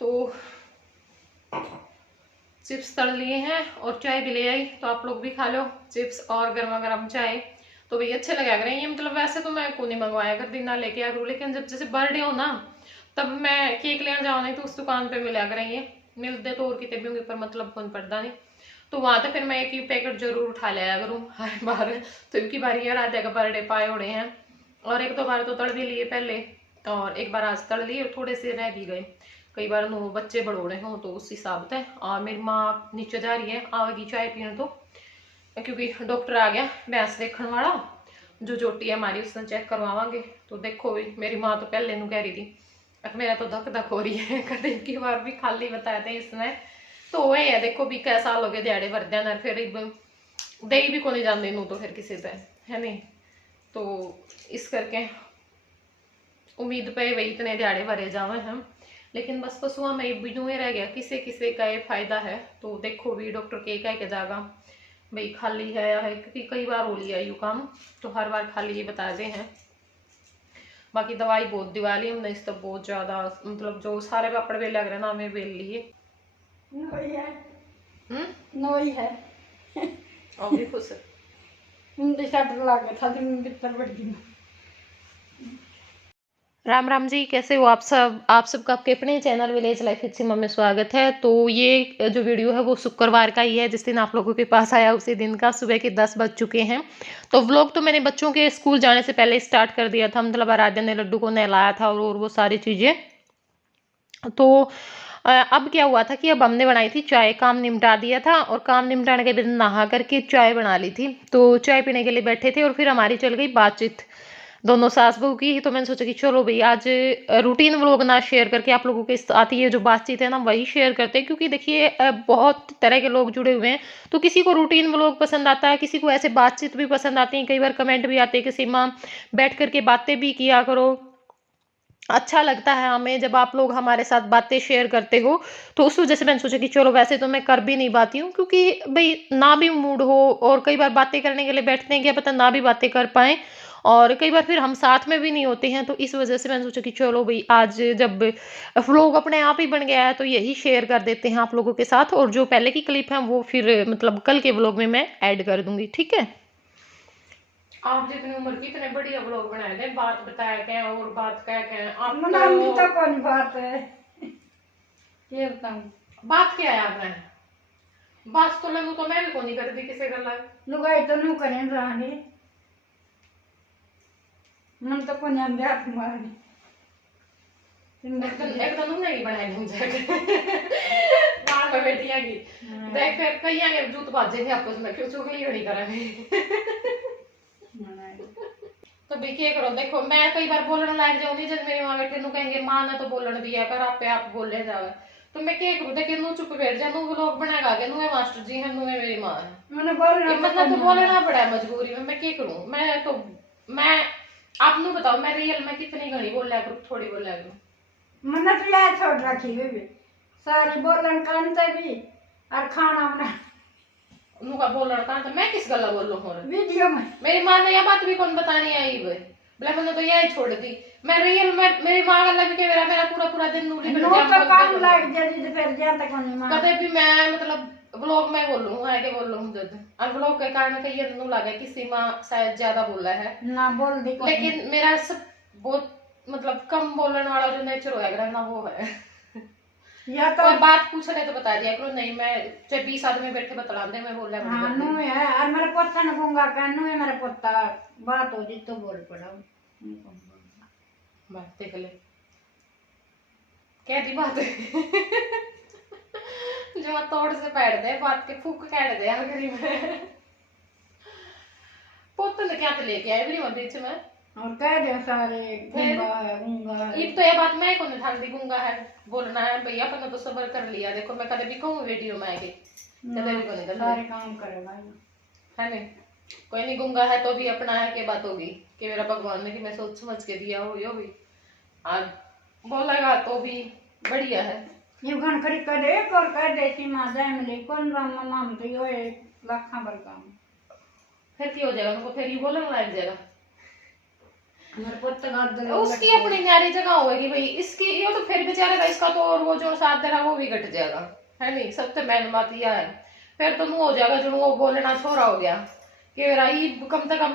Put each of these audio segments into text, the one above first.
तो चिप्स तल लिए हैं और चाय भी ले आई, तो आप लोग भी खा लो चिप्स और गर्मा गर्म चाय। तो भाई अच्छे लगा रहे हैं। मतलब वैसे तो मैं को नहीं मंगवाया करती ना लेके आ करूँ, लेकिन जब जैसे बर्थडे हो ना तब मैं केक लेना जाऊँ नहीं तो उस दुकान पे मिला करेंगे, मिलते तो और कितने भी होंगे पर मतलब कौन पड़ता नहीं। तो वहां तो फिर मैं एक ही पैकेट जरूर उठा लिया करूँ हर बार। तो इनकी बारी यार आ जाएगा, बर्थडे पाए उड़े हैं। और एक दो बार तो तड़ भी लिए पहले, और एक बार आज तड़ लिए और थोड़े से रह भी गए। कई बार नो बच्चे बड़ोड़े हों तो उस हिसाब से। और मेरी माँ नीचे जा रही है, आवेगी चाय पीने तो, क्योंकि डॉक्टर आ गया भैंस देखने वाला, जो चोटी है हमारी उसने चेक करवावांगे। तो देखो भी मेरी माँ तो पहले नू कह रही थी मेरा तो धक धक हो रही है, कदे की बार भी खाली बताए थे इसने। तो वही है, देखो भी कैसा साल हो गए दिहाड़े वर्द्या न फिर दे भी को नहीं जाते नू तो फिर किसी से है नहीं। तो इस करके उम्मीद पे वही इतने दिहाड़े भरे जावे हम, लेकिन बस पशुओं में भी यूं ही रह गया, किसे किसे का ये फायदा है। तो देखो भी डॉक्टर के कह के जागा भाई खाली है या है, क्योंकि कई बार हो लिया यू काम, तो हर बार खाली ये बता दे हैं। बाकी दवाई बहुत दिवाली हमने इस तो बहुत ज्यादा, मतलब जो सारे पापड़ बेल लग रहे ना हमें बेल लिए नोई है। नोई है और भी खुश है। राम राम जी, कैसे हो आप सब? आप सबका आपके अपने चैनल विलेज लाइफ एक्सिमा में स्वागत है। तो ये जो वीडियो है वो शुक्रवार का ही है, जिस दिन आप लोगों के पास आया उसी दिन का। सुबह के 10 बज चुके हैं। तो व्लॉग तो मैंने बच्चों के स्कूल जाने से पहले स्टार्ट कर दिया था, मतलब आराध्या ने लड्डू को नहलाया था और वो सारी चीज़ें। तो अब क्या हुआ था कि अब हमने बनाई थी चाय, काम निपटा दिया था और काम निपटाने के बाद नहा करके चाय बना ली थी। तो चाय पीने के लिए बैठे थे और फिर हमारी चल गई बातचीत दोनों सास बहू की। तो मैंने सोचा कि चलो भाई आज रूटीन व्लॉग ना शेयर करके आप लोगों के साथ ये जो बातचीत है ना वही शेयर करते हैं, क्योंकि देखिए बहुत तरह के लोग जुड़े हुए हैं। तो किसी को रूटीन व्लॉग पसंद आता है, किसी को ऐसे बातचीत भी पसंद आती है, कई बार कमेंट भी आते हैं कि सीमा बैठ करके बातें भी किया करो। अच्छा लगता है हमें जब आप लोग हमारे साथ बातें शेयर करते हो। तो उस वजह से मैंने सोचा कि चलो, वैसे तो मैं कर भी नहीं पाती हूँ क्योंकि भाई ना भी मूड हो, और कई बार बातें करने के लिए बैठते हैं क्या पता ना भी बातें कर पाए, और कई बार फिर हम साथ में भी नहीं होते हैं। तो इस वजह से मैंने सोचा कि चलो भाई आज जब व्लॉग अपने आप ही बन गया है तो यही शेयर कर देते हैं आप लोगों के साथ, और जो पहले की क्लिप है वो फिर मतलब कल के व्लॉग में मैं ऐड कर दूंगी, ठीक है। आप जितनी उम्र की इतने बढ़िया व्लॉग बनाए थे, बात बताया क्या और बात क्या क्या आप तो कौन बात है ये बताऊं। बात क्या है आपने? बात तो लगू तो मैं भी को नहीं करती किसी गल्ला लुगाई तो नू करें रानी मन तो को नाम ब्याह मारी एकदम नहीं बनाए मुझे मां का बेटियां की देख कर कई आगे जूत बाजेंगे आपस में, क्यों चुगली नहीं करेंगे। तो भी क्या करो, देखो मैं कई बार बोलने लायक जाऊंगी जब मेरी माँ बेटे नु कहेंगे माँ ने तो बोलने दिया कर आप पे आप बोले जावे, तो मैं क्या करूं, देखिए नू चुप बैठ जा, नू व्लॉग बनाएगा के नू है मास्टर जी है, नू है मेरी माँ है, मैंने बोलना मतलब तो बोलना पड़ा है मजबूरी में। मैं क्या करूं, मैं तो मैं आप नु बताओ मैं रियल में कितनी घनी बोल लिया करूं, थोड़ी बोल लिया करूं। मैंने तो याद छोड़ रखी बेबी सारी बोलन कानते भी और खाना बना उनका बोल रहा था, मैं किस गला बोल रहा हूँ वीडियो में। मेरी माँ ने यह बात भी कौन बतानी आई भाई, बोला मैंने तो यही छोड़ दी। मैं रियल में मेरी माँ का लग के मेरा मेरा पूरा पूरा दिन नूरी नो तो काम लग जल्दी तो फिर जाता कौन मां कदे भी मैं मतलब व्लॉग में बोल लूँ है के बोल लूँ जब, और व्लॉग के कारण कहीं ये नू लगा कि सीमा शायद ज्यादा बोला है ना बोल दी, लेकिन मेरा सब बहुत मतलब कम बोलने वाला जो नेचर होएगा ना वो है। या तो और बात पूछ रहे तो बता दिया करो, नहीं मैं जब 20 आदमी बैठे बतला दे मैं बोल रहा हाँ नु है और मेरे पोता ने गूंगा का नु है मेरा पोता बात हो जी तो बोल पड़ा बात देख ले क्या दी बात जो मैं तोड़ से पैर दे बात के फूक काट दे यार गरीब पोता ने क्या तो लेके आए भी बीच में और कह दे सारे गूंगा है ये तो ये बात मैं कौन ठान दी गूंगा है बोलना है भैया अपन तो सबर कर लिया, देखो मैं कभी भी कहूँ वीडियो में आएगी कभी भी कोई नहीं सारे काम करेगा है नहीं, कोई नहीं गूंगा है तो भी अपना है के बात होगी कि मेरा भगवान ने कि मैं सोच समझ के दिया हो यो भी आज बोलेगा तो भी बढ़िया है। ये घन खड़ी कर दे और कर दे सीमा जाए मिले कौन राम माम तो यो एक लाखा बर काम फिर क्या हो जाएगा उनको, फिर ये बोलने लग जाएगा मेरे पुत गादर उसकी अपनी न्यारी जगह होगी भाई, इसकी ये तो फिर बेचारे का इसका तो, और वो जो साथ दे रहा वो भी घट जाएगा, है नहीं। सबसे मेन बात यह है, फिर तो मुंह हो जाएगा जो वो बोलना छोरा हो गया कि राई कम से कम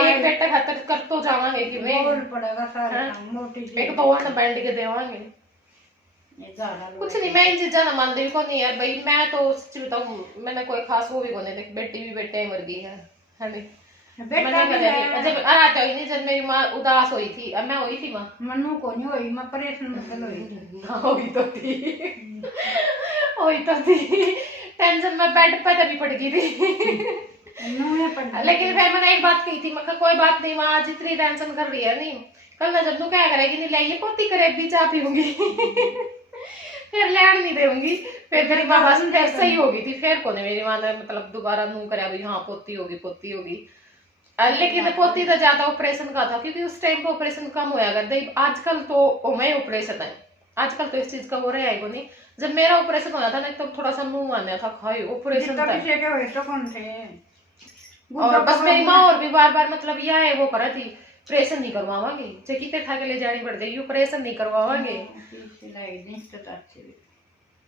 एक बेटे खातर कर तो जावांगे कि वे बोल पड़ेगा सारे काम, मोटी जी एक तो और न बैंड के देवांगे। ये ज्यादा कुछ नहीं, मैं इन चीजा ना मानती भी को नहीं यार भाई, मैं तो सच्ची बताऊं, मैंने कोई खास वो भी को नहीं देखी, बेटी भी बेटे वर्गी है नहीं। बेटा मैंने भी कहा है। नहीं, जब आराटा हुई नहीं, जब मेरी माँ उदास हुई थी, अब मैं हुई थी माँ मनु को नहीं हुई, मैं परेशान मतलब हुई ना, हुई तो थी हुई तो थी, टेंशन में बेड पे तभी पड़ गई थी लेकिन फिर मैंने एक बात कही थी, मैं कहा कोई बात नहीं माँ, आज इतनी टेंशन कर रही है नहीं, कल मैं जब तू क्या करेगी नहीं लाइए पोती करे भी चाह पीऊंगी फिर लैंड नहीं देऊंगी, फिर मेरी माँ बस फिर सही होगी थी, फिर को नहीं मेरी माँ ने मतलब दोबारा नू करे भाई हाँ पोती होगी पोती होगी। लेकिन पोती तो ज्यादा ऑपरेशन का था, क्योंकि उस टाइम पे ऑपरेशन कम होया करते, आजकल तो ओमे ऑपरेशन है, आजकल तो इस चीज का हो रहा है को नहीं। जब मेरा ऑपरेशन होना था ना तो थोड़ा सा मुंह मानना था, खाई ऑपरेशन था तो कौन थे और बस मेरी माँ और भी बार बार मतलब यह है वो करा थी, ऑपरेशन नहीं करवावांगे चाहे कितने था के ले जानी पड़ जाएगी, ऑपरेशन नहीं करवावांगे।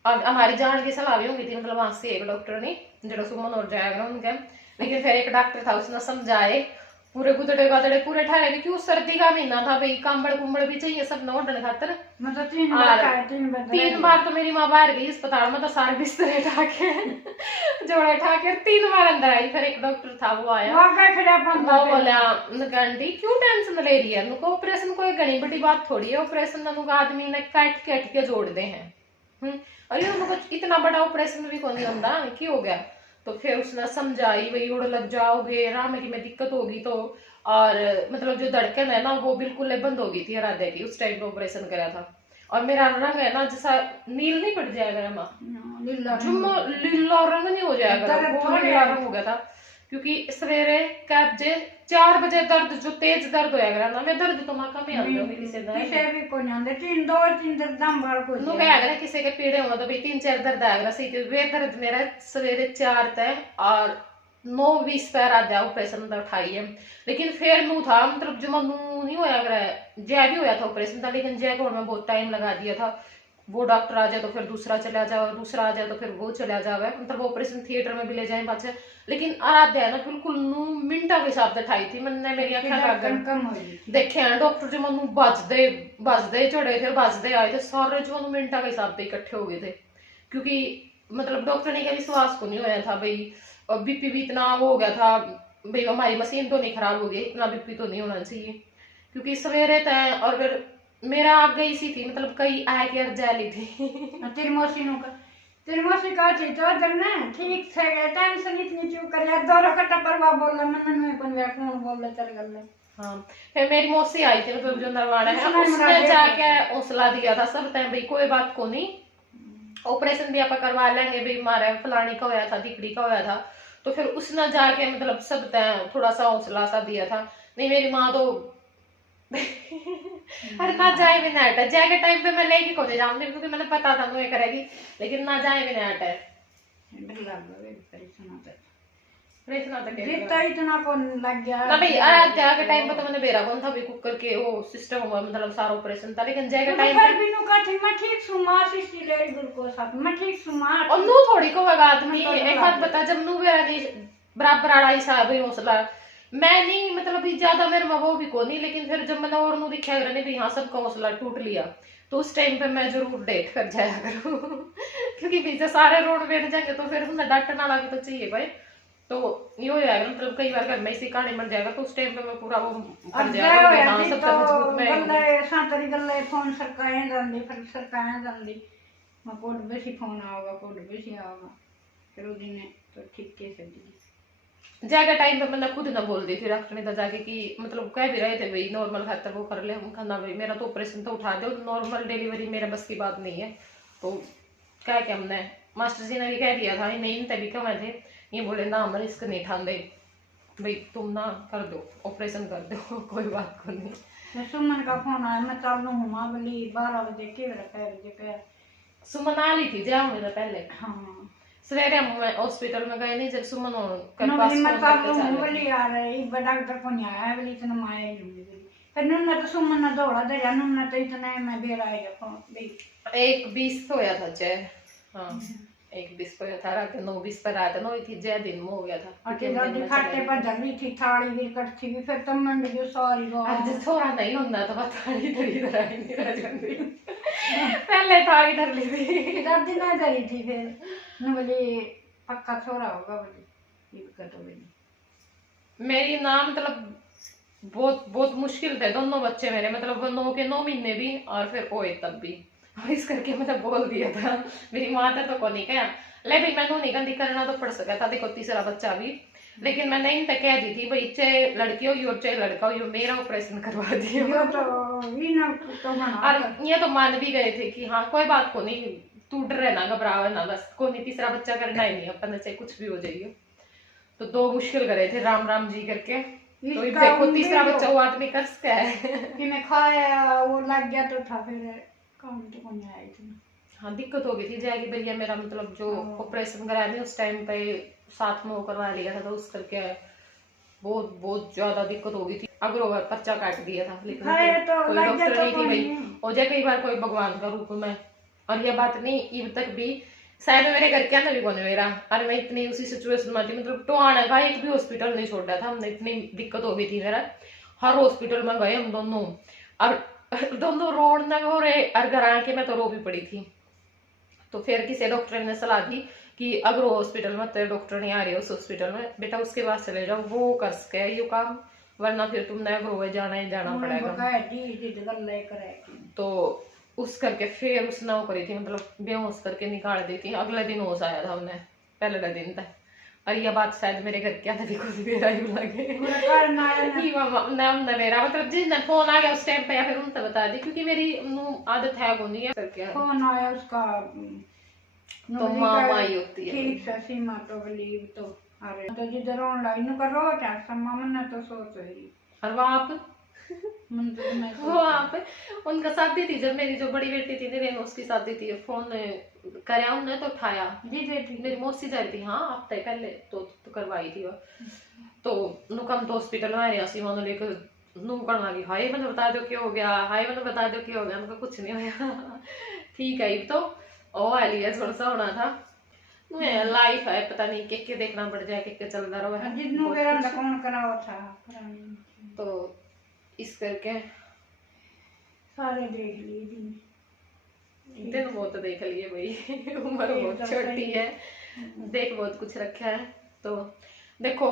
और हमारी जान की सलाह भी होंगी थी, मतलब वहां से एक डॉक्टर ने जो सुमन और जाएगा उनके, लेकिन फिर एक डॉक्टर था उसने समझाए पूरे गुदड़े गादड़े पूरे ठहरे, क्योंकि उस सर्दी का महीना था भाई, कांबड़ कुंबड़ भी चाहिए सब नोटने खातर। मतलब 3 बार तो मेरी माँ बाहर गई अस्पताल में, तो सारे बिस्तर उठा के जोड़े उठा के 3 बार अंदर आई, फिर एक डॉक्टर था वो आया, वो बोला आंटी क्यों टेंशन ले रही है, नुको ऑपरेशन कोई घनी बड़ी बात थोड़ी है, ऑपरेशन नुको आदमी ने काट के जोड़ दे हैं और ये उनको इतना बड़ा ऑपरेशन भी कौन होता की हो गया। तो फिर उसने समझाई भाई उड़ लग जाओगे राम की में दिक्कत होगी तो, और मतलब जो धड़कन है ना वो बिल्कुल बंद हो गई थी आराध्या की, उस टाइम पे ऑपरेशन करा था। और मेरा रंग है ना जैसा नील नहीं पड़ जाएगा माँ, लीला रंग नहीं हो जाएगा, बहुत नीला रंग हो गया था, क्योंकि सवेरे कैब जे 4 बजे दर्द जो तेज दर्द होया ना, मैं दर्द तो मां कम ही आंदे होगी किसी दा किसे भी को आंदे 3 दर्द दम भर को नु कह अगर किसी के पीड़े होना तो भाई 3-4 दर्द आएगा सही, कि वे दर्द मेरा सवेरे 4 तय और 9:20 पर आ जाओ ऑपरेशन तो उठाई है। लेकिन फिर नू था मतलब जो नू नहीं होया अगर जय भी होया था ऑपरेशन था, लेकिन जय को मैं बहुत टाइम लगा दिया था, वो डॉक्टर आ जाए तो फिर दूसरा चला जाओ, दूसरा आ जाए तो फिर वो चला जावे, मतलब वो ऑपरेशन थिएटर में भी ले जाए पाछे। लेकिन आराध्या है ना बिल्कुल नू मिनटा के हिसाब से ठाई थी, मैंने मेरी अखियां कम हो देखे हैं डॉक्टर जो मनु बजदे चढ़े थे बजदे आए थे सारे जो मनु मिनटा के हिसाब से इकट्ठे हो गए थे, क्योंकि मतलब डॉक्टर ने क्या विश्वास को नहीं होया था भाई, और बीपी भी इतना वो हो गया था भाई, हमारी मशीन तो नहीं खराब हो गई, इतना बीपी तो नहीं होना चाहिए, क्योंकि सवेरे तय और फिर मेरा आग गई सी थी, मतलब कई आ के अर्जाली थी तेरी मौसी का थी तो अदर ना ठीक से टेंशन इतनी क्यों कर यार दो रकटा परवा बोल रहा मैंने नहीं कौन वे कौन बोल रहा चल गल। हाँ फिर मेरी मौसी आई थी मतलब जो नरवाड़ा है उसने जाके हौसला दिया था सब टाइम भाई कोई बात को नहीं, ऑपरेशन भी आप करवा लेंगे भाई, हमारे फलानी का होया था दिकड़ी का होया था, तो फिर उसने जाके मतलब सब थोड़ा सा हौसला सा दिया था। नहीं मेरी माँ तो अरे ना जाए भी ना हटा, जाए के टाइम पे मैं लेके को जाऊंगी क्योंकि मैंने पता था मुझे करेगी, लेकिन ना जाए भी ना हटा इतना कौन लग गया ना भाई आराध्या के टाइम पे तो मैंने बेरा कौन था भाई कुकर के वो सिस्टम हुआ मतलब सारा ऑपरेशन था, लेकिन जय के टाइम पे बिनु का थी मैं ठीक सुमा सिस्टी ले गुरको साथ मैं ठीक सुमा और नू थोड़ी को लगा आदमी एक बात बता, जब नू बेरा नहीं बराबर आड़ा ही सा भाई हौसला मैं नहीं मतलब अभी ज्यादा मेरे में वो भी को नहीं, लेकिन फिर जब मैंने और नू दिखा करने भी हाँ सबका हौसला टूट लिया, तो उस टाइम पे मैं जरूर डेट कर जाया करूँ क्योंकि पीछे सारे रोड बैठ जाएंगे तो फिर उन्हें डांटना लगे तो चाहिए भाई, तो ये हो जाएगा मतलब कई बार घर में इसी कहानी बन जाएगा, तो उस टाइम पे मैं पूरा वो कर जाएगा सबसे मजबूत मैं गल्ले सातरी गल्ले फोन सरकाएं जांदी फिर सरकाएं जांदी मैं कोड बेसी फोन आओगा कोड बेसी आओगा फिर उस दिन तो ठीक कैसे दी जाएगा टाइम पे मैंने खुद ना बोल दी थी डॉक्टर ने तो जाके कि मतलब कह भी रहे थे भाई नॉर्मल खातर वो कर ले, हम खाना भाई मेरा तो ऑपरेशन तो उठा दो, नॉर्मल डिलीवरी मेरा बस की बात नहीं है, तो क्या क्या हमने मास्टर जी ने भी कह दिया था नहीं तभी कम थे, ये बोले ना हम रिस्क नहीं ठान दे भाई तुम ना कर दो ऑपरेशन कर दो कोई बात को नहीं। सुमन का फोन आया मैं चालू हूँ माँ बोली 12 बजे के बजे सुमन आ ली थी जाओ मेरा पहले हाँ सवेरे हम हॉस्पिटल में गए नहीं जब सुमन कर पास फोन करके चले बोली यार ये बड़ा डॉक्टर को नहीं आया बोली इतना माया ही नहीं बोली फिर नुन्ना तो सुमन ने दौड़ा दे नुन्ना तो इतना मैं बेरा आएगा फोन भी 1:20 होया था जय। हाँ 1:20 होया था, रात 9:20 पर रात 9 थी जय, दिन में हो गया था। अटे दादी खाटे पर धरी थी थाली भी कटती भी फिर तो मंडी जो सारी आज थोड़ा नहीं होता तो थाली धरी धराई नहीं रह जाती। पहले थाली धर ली थी दादी ना धरी थी फिर न बोली पक्का थोड़ा होगा बोली ये कटो बोली मेरी ना मतलब बहुत बहुत मुश्किल थे दोनों बच्चे मेरे, मतलब वो 9 के 9 महीने भी और फिर ओए तब भी, और इस करके मतलब बोल दिया था मेरी माँ तो को नहीं कहा ले भाई मैंने नहीं गंदी करना तो पड़ सका था, देखो तीसरा बच्चा भी, लेकिन मैं नहीं तो कह दी थी भाई चाहे लड़की हो और चाहे लड़का हो मेरा ऑपरेशन करवा दिया। और ये तो मान भी गए थे कि हाँ कोई बात को नहीं, तू डर ना घबरावा ना, बस को नहीं तीसरा बच्चा करना ही नहीं अपन चाहे कुछ भी हो जाइए। तो 2 मुश्किल करे थे राम राम जी करके, तो देखो तीसरा बच्चा हुआ आदमी कर सकता है कि मैं खाया वो लग गया तो था फिर काम तो को नहीं आई थी। हाँ दिक्कत हो गई थी जाएगी भैया मेरा, मतलब जो ऑपरेशन कराया नहीं उस टाइम पे साथ में वो करवा लिया था, तो उस करके बहुत बहुत ज्यादा दिक्कत हो गई थी। अगर वो पर्चा काट दिया था, लेकिन तो कोई डॉक्टर नहीं थी भाई, हो जाए कई बार कोई भगवान का रूप में। और ये बात नहीं अब तक भी शायद मेरे घर के अंदर भी कौन मेरा, अरे मैं इतनी उसी सिचुएशन में थी, मतलब टोहाना का एक भी हॉस्पिटल नहीं छोड़ा था हमने, इतनी दिक्कत हो गई थी मेरा। हर हॉस्पिटल में गए हम दोनों, और दोनों रोड न हो रहे, और घर आके मैं तो रो भी पड़ी थी। तो फिर किसी डॉक्टर ने सलाह दी कि अगर हॉस्पिटल में तो डॉक्टर नहीं आ रही उस हॉस्पिटल में बेटा उसके पास चले जाओ, वो कर सके ये काम, वरना फिर तुमने अगर जाना ही जाना पड़ेगा। तो उस करके फिर उसने वो करी थी, मतलब बेहोश करके निकाल दी थी। अगले दिन होश आया था हमने, पहले दिन तक। और ये बात शायद मेरे घर के अंदर भी कुछ मेरा ही लगे मेरा, मतलब जिस दिन फोन आ गया उस टाइम पे या फिर उनसे बता दी, क्योंकि मेरी आदत है को नहीं है करके फोन आया उसका तो मामा ही होती है ठीक है सीमा तो बलीव तो अरे तो जिधर ऑनलाइन करो क्या सम्मा ने तो सोच रही और वहाँ पे वहाँ पे उनका शादी थी, जब मेरी जो बड़ी बेटी थी निरेन उसकी शादी थी, फोन कराया उन्होंने तो उठाया जी बेटी मेरी मौसी जा रही थी, हाँ हफ्ते पहले तो करवाई थी वो। तो नुकम तो हॉस्पिटल में आ रही सीमा लेकर नू करना लगी, हाय मैंने बता दो क्या हो गया, हाय मैंने बता दो क्या हो गया, उनका कुछ नहीं होया ठीक है तो ओ है थोड़ा सा होना था लाइफ है, पता नहीं के देखना पड़ जाए के चलता रहो जितनों मेरा कौन करावा था तो इस करके सारे देख लिए दिन बहुत देख लिए भाई उम्र बहुत छोटी है, देख बहुत कुछ रखा है। तो देखो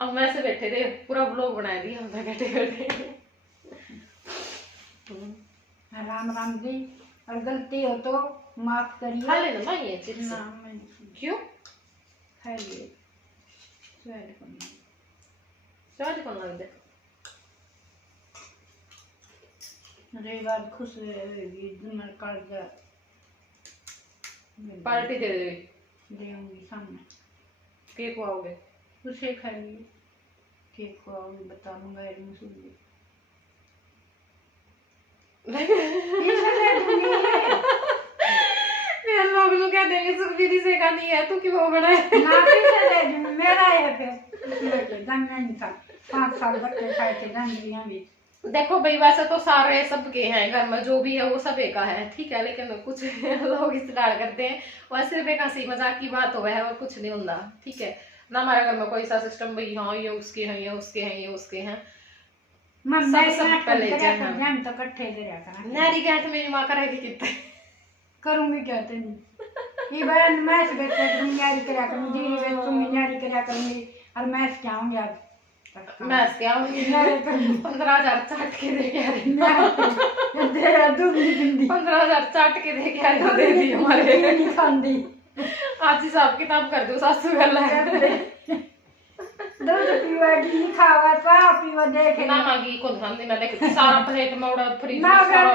हम वैसे बैठे थे पूरा ब्लॉग बना दिया हमने बैठे बैठे। राम राम जी, और गलती हो तो माफ करिए। खा लेना ना ये चिप्स ना क्यों खाइए स्वाद कौन लग दे रविवार खुश रहेगी मन कर जा पार्टी दे देंगी सामने केक आओगे उसे खाइए केक को आओगे बताऊंगा एडमिन सुन लोग जो क्या देंगे सुखबीरी से का नहीं है तू क्यों बना है ना दे मेरा है फिर नहीं था 5 साल बच्चे खाए थे दंडियां भी। देखो भाई वैसे तो सारे सबके हैं घर में, जो भी है वो सब एक का है ठीक है, लेकिन कुछ लोग इस्तेमाल करते हैं वह सिर्फ एक हंसी मजाक की बात हो है और कुछ नहीं होता ठीक है ना। हमारे घर में कोई सा सिस्टम भाई हाँ ये उसके हैं ये उसके हैं ये उसके हैं सब पहले तो इकट्ठे नारी गांठ मेरी माँ करेगी कितने करूंगी क्या तेरी ये बहन मैं से बेच न्यारी करा करूंगी जी बेच तुम न्यारी करा करूंगी और मैं क्या आऊंगी आज मैं क्या आऊंगी 15,000 चाट के दे के तेरा दूध नहीं पिंदी 15,000 चाट के दे के दे दी हमारे नहीं खांदी आज हिसाब किताब कर दो सासू गल दूध पीवा घी खावा पा पीवा देखे ना मांगी कौन खांदी ना देख सारा प्लेट में उड़ा फ्रिज में सारा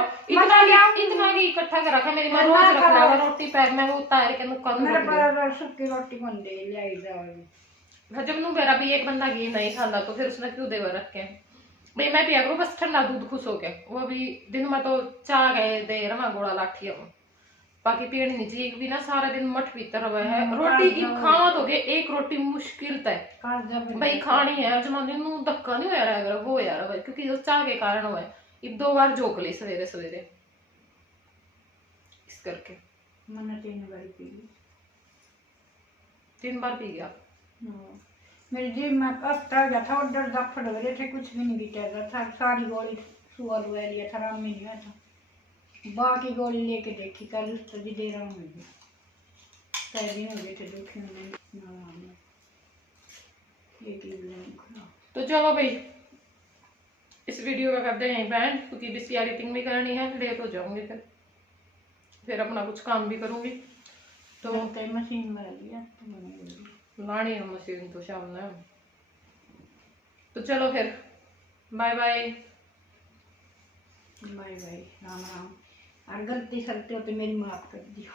इतना घी इकट्ठा कर रखा मेरी मां रोज रख रहा है रोटी पैर में वो उतार के नुक्का मेरे पर सुक्की रोटी कौन दे ले आई जाओगी जब नू मेरा भी एक बंदा घी नहीं खाता तो फिर उसने क्यों देवर रख के भाई मैं पिया करूँ बस ठंडा दूध खुश हो के, वो भी दिन में तो चाह गए दे रमा गोड़ा लाठी बाकी पेड़ नीचे भी ना सारा दिन मठ पीता रहा है। हाँ, रोटी की हाँ, खावा तो गए एक रोटी मुश्किल तय कर्जा भी भाई खानी है जमाने नू धक्का नहीं होया रहेगा वो यार भाई क्योंकि उस चाह के कारण हुआ है। एक 2 बार जोक ली सवेरे सवेरे इस करके मैंने 3 बार पी ली। 3 बार पी गया। हाँ। मेरी जीभ में पत्ता हो गया था और दर्द फट हो रहे थे, कुछ भी नहीं बीता था, सारी गोली सुअर हुआ लिया था, आराम ही नहीं हुआ था। बाकी गोली लेके देखी कल उस भी दे रहा हूँ मैं, कई दिन हो गए थे दुखी मैंने एक खुला। तो चलो भाई इस वीडियो का करते हैं बैंड क्योंकि बीसीआर रीटिंग भी करनी है, लेट हो जाऊंगी फिर अपना कुछ काम भी करूंगी। तो मशीन में लिया तो मैंने लानी है मशीन तो शाम में। तो चलो फिर bye bye bye bye, Ram Ram. और गलती सलती हो तो मेरी माफ कर दियो।